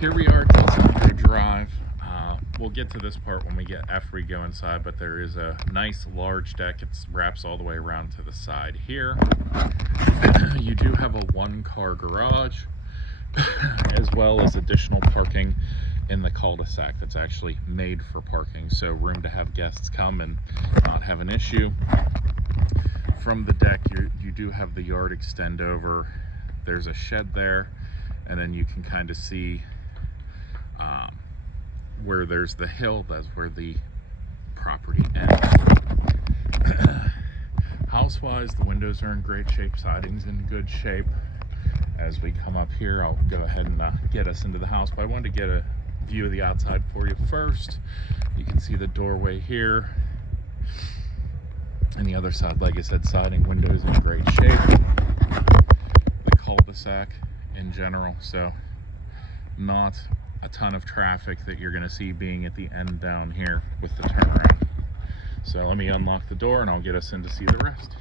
Here we are at Delsandro Drive. We'll get to this part when we get after we go inside, but there is a nice large deck. It wraps all the way around to the side here. You do have a one-car garage, as well as additional parking in the cul-de-sac that's actually made for parking, so room to have guests come and not have an issue. From the deck, you do have the yard extend over. There's a shed there, and then you can kind of see where there's the hill. That's where the property ends. House-wise, the windows are in great shape, siding's in good shape. As we come up here, I'll go ahead and get us into the house, but I wanted to get a view of the outside for you first. You can see the doorway here, and the other side, like I said, siding, windows in great shape. The cul-de-sac in general, so not a ton of traffic that you're going to see being at the end down here with the turnaround. So let me unlock the door and I'll get us in to see the rest.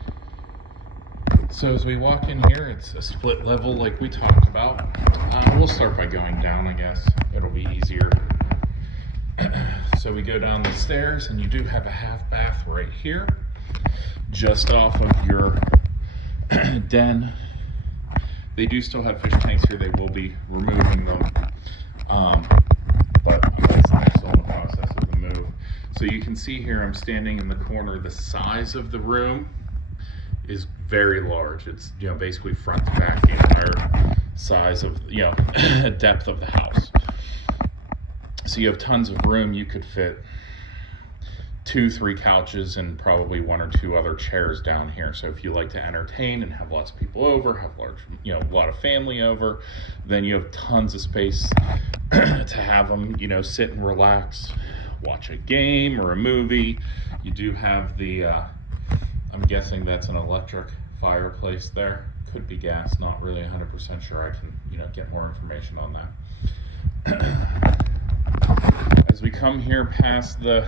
So as we walk in here, it's a split level like we talked about. We'll start by going down, I guess. It'll be easier. So we go down the stairs, and you do have a half bath right here, just off of your den. They do still have fish tanks here. They will be removing them, but that's still in the process of the move. So you can see here, I'm standing in the corner. The size of the room is very large. It's, basically front to back, the entire size of, depth of the house. So you have tons of room. You could fit 2-3 couches and probably 1 or 2 other chairs down here. So if you like to entertain and have lots of people over, have a lot of family over, then you have tons of space to have them, sit and relax, watch a game or a movie. You do have the, I'm guessing that's an electric fireplace there. Could be gas, not really 100% sure. I can, get more information on that. As we come here past the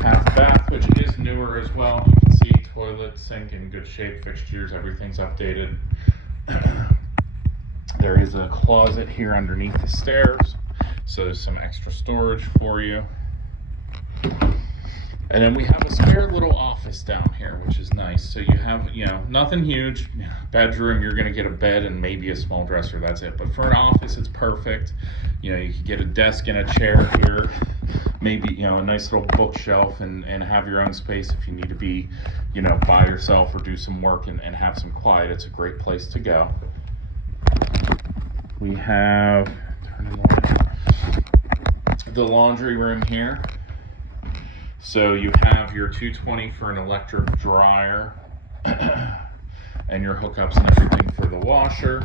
half bath, which is newer as well, you can see toilet, sink in good shape, fixtures, everything's updated. There is a closet here underneath the stairs, so there's some extra storage for you. And then we have a spare little office down here, which is nice. So you have, nothing huge. Bedroom, you're going to get a bed and maybe a small dresser. That's it. But for an office, it's perfect. You can get a desk and a chair here. Maybe, a nice little bookshelf and have your own space if you need to be, by yourself or do some work and have some quiet. It's a great place to go. We have the laundry room here. So you have your 220 for an electric dryer and your hookups and everything for the washer.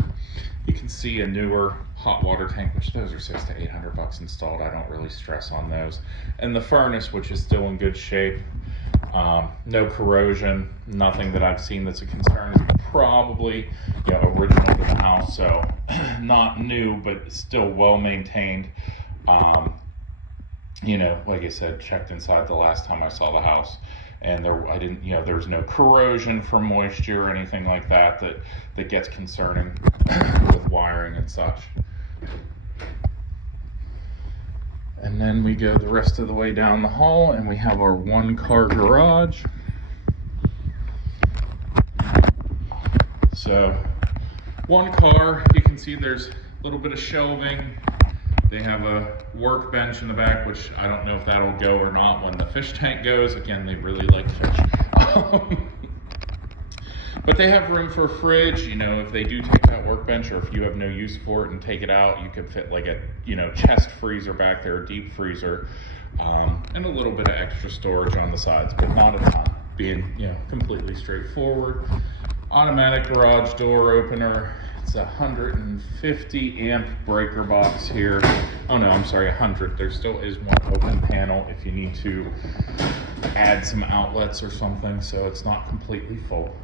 You can see a newer hot water tank, which those are $600 to $800 installed. I don't really stress on those. And the furnace, which is still in good shape. No corrosion, nothing that I've seen that's a concern. It's probably original to the house, so not new, but still well maintained. Like I said, checked inside the last time I saw the house, and there's no corrosion from moisture or anything like that gets concerning with wiring and such. And then we go the rest of the way down the hall, and we have our one-car garage. So, one car, you can see there's a little bit of shelving. They have a workbench in the back, which I don't know if that'll go or not when the fish tank goes. Again, they really like fish. But they have room for a fridge. If they do take that workbench, or if you have no use for it and take it out, you could fit like a, chest freezer back there, a deep freezer, and a little bit of extra storage on the sides, but not a ton, being, completely straightforward. Automatic garage door opener. It's a 150 amp breaker box here. Oh no, I'm sorry, 100. There still is one open panel if you need to add some outlets or something, so it's not completely full.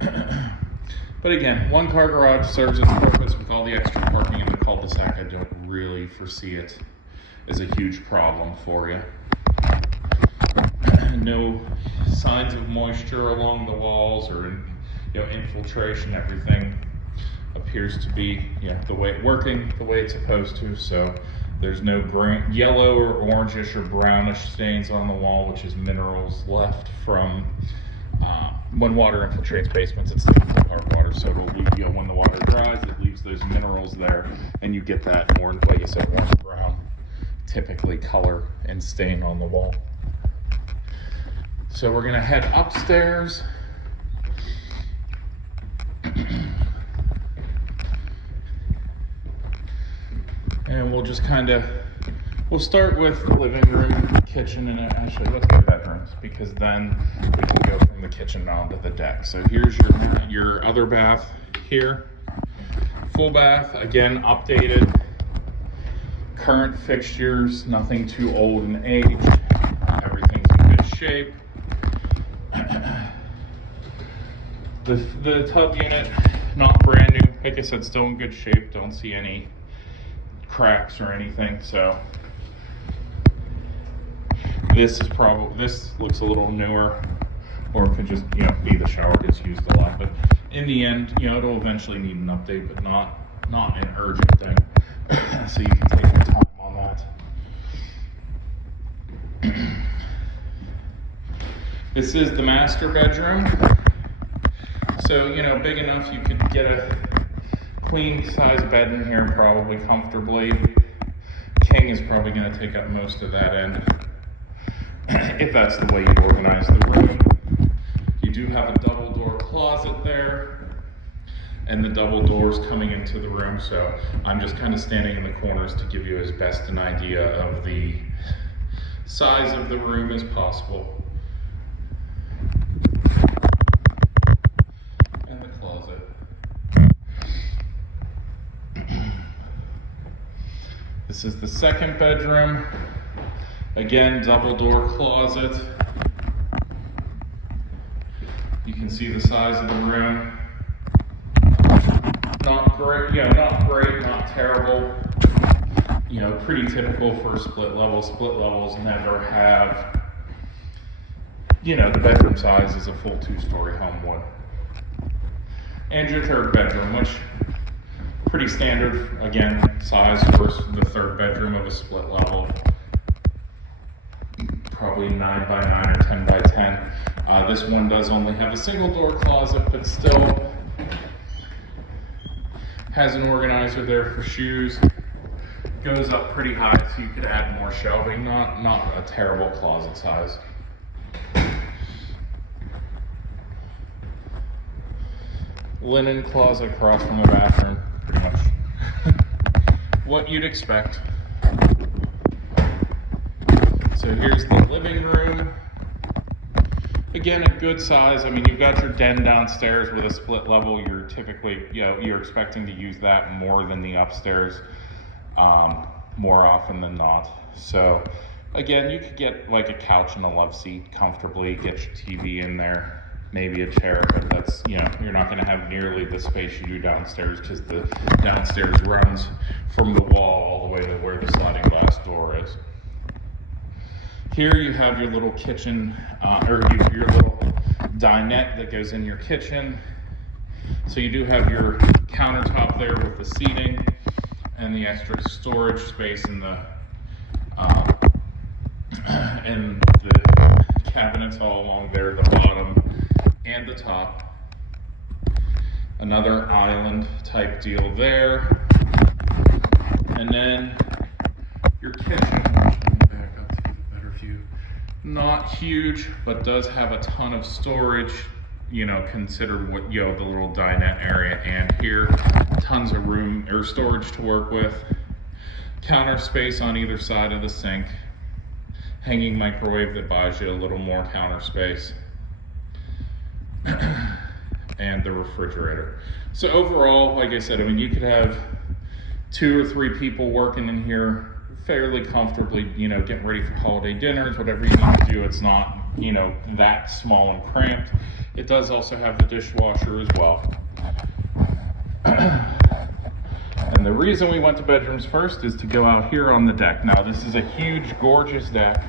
But again, one car garage serves its purpose with all the extra parking in the cul-de-sac. I don't really foresee it as a huge problem for you. No signs of moisture along the walls or infiltration. Everything appears to be, the way working the way it's supposed to. So there's no yellow or orangish or brownish stains on the wall, which is minerals left from when water infiltrates basements. It stains with hard water, so it'll leave, when the water dries, it leaves those minerals there, and you get that more, like I said, orange brown, typically color and stain on the wall. So we're gonna head upstairs. And we'll just we'll start with the living room, kitchen, and actually let's go bedrooms, because then we can go from the kitchen down to the deck. So here's your other bath here. Full bath, again, updated. Current fixtures, nothing too old and aged. Everything's in good shape. The tub unit, not brand new. Like I said, still in good shape. Don't see any cracks or anything. So this looks a little newer, or it could just be the shower gets used a lot. But in the end, it'll eventually need an update, but not an urgent thing. So you can take your time on that. This is the master bedroom. So, big enough you could get a queen size bed in here probably comfortably. King is probably going to take up most of that end, if that's the way you organize the room. You do have a double door closet there, and the double doors coming into the room. So I'm just kind of standing in the corners to give you as best an idea of the size of the room as possible. And the closet. This is the second bedroom. Again, double door closet. You can see the size of the room. Not great, not terrible. Pretty typical for a split level. Split levels never have, the bedroom size is a full 2-story home would. And your third bedroom, which pretty standard, again, size for the third bedroom of a split level. Probably 9 by 9 or 10 by 10. This one does only have a single door closet, but still has an organizer there for shoes. Goes up pretty high, so you could add more shelving. Not a terrible closet size. Linen closet across from the bathroom, pretty much what you'd expect. So here's the living room. Again, a good size. I mean, you've got your den downstairs with a split level. You're typically, you're expecting to use that more than the upstairs, more often than not. So again, you could get like a couch and a love seat comfortably, get your TV in there, maybe a chair, but that's, you're not going to have nearly the space you do downstairs, because the downstairs runs from the wall all the way to where the sliding glass door is. Here you have your little kitchen, or your little dinette that goes in your kitchen. So you do have your countertop there with the seating and the extra storage space in the cabinets all along there, the bottom and the top. Another island type deal there. And then your kitchen. Not huge, but does have a ton of storage, considered what, the little dinette area, and here, tons of room or storage to work with. Counter space on either side of the sink. Hanging microwave that buys you a little more counter space. And the refrigerator. So overall, like I said, you could have 2 or 3 people working in here fairly comfortably, getting ready for holiday dinners, whatever you need to do. It's not, that small and cramped. It does also have the dishwasher as well. And the reason we went to bedrooms first is to go out here on the deck. Now, this is a huge, gorgeous deck.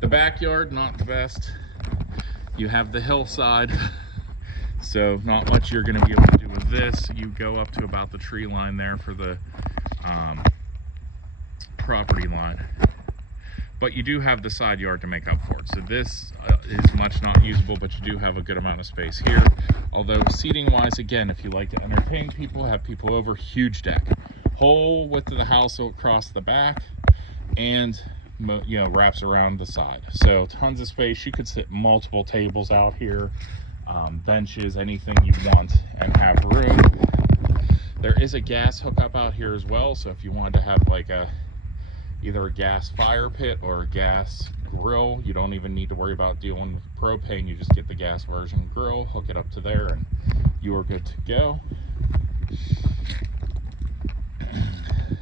The backyard, not the best. You have the hillside, so not much you're going to be able to do with this, you go up to about the tree line there for the property line. But you do have the side yard to make up for it. So this is much not usable, but you do have a good amount of space here. Although seating wise, again, if you like to entertain people, have people over, huge deck. Whole width of the house across the back, and you know, wraps around the side. So tons of space. You could sit multiple tables out here, benches, anything you want, and have room. There is a gas hookup out here as well. So if you wanted to have like either a gas fire pit or a gas grill, you don't even need to worry about dealing with propane. You just get the gas version grill, hook it up to there, and you are good to go.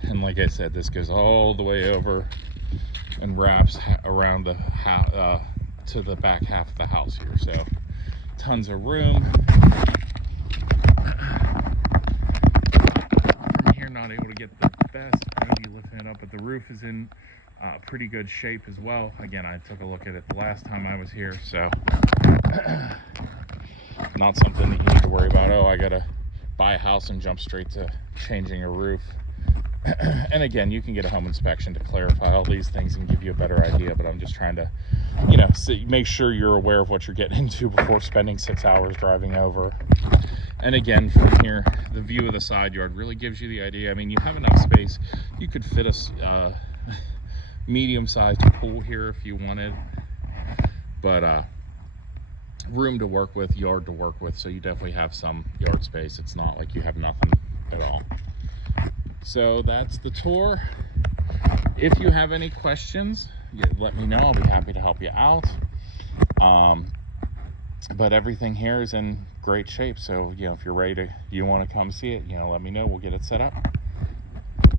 And like I said, this goes all the way over and wraps around the to the back half of the house here. So tons of room. From here, not able to get the best maybe lifting it up, but the roof is in pretty good shape as well. Again, I took a look at it the last time I was here, so not something that you need to worry about. Oh, I gotta buy a house and jump straight to changing a roof. And again, you can get a home inspection to clarify all these things and give you a better idea, but I'm just trying to, you know, make sure you're aware of what you're getting into before spending 6 hours driving over. And again, from here, the view of the side yard really gives you the idea. I mean, you have enough space. You could fit a medium-sized pool here if you wanted, but room to work with, yard to work with, so you definitely have some yard space. It's not like you have nothing at all. So that's the tour. If you have any questions, let me know. I'll be happy to help you out. But everything here is in great shape. So, you know, if you're ready to, you want to come see it, you know, let me know. We'll get it set up.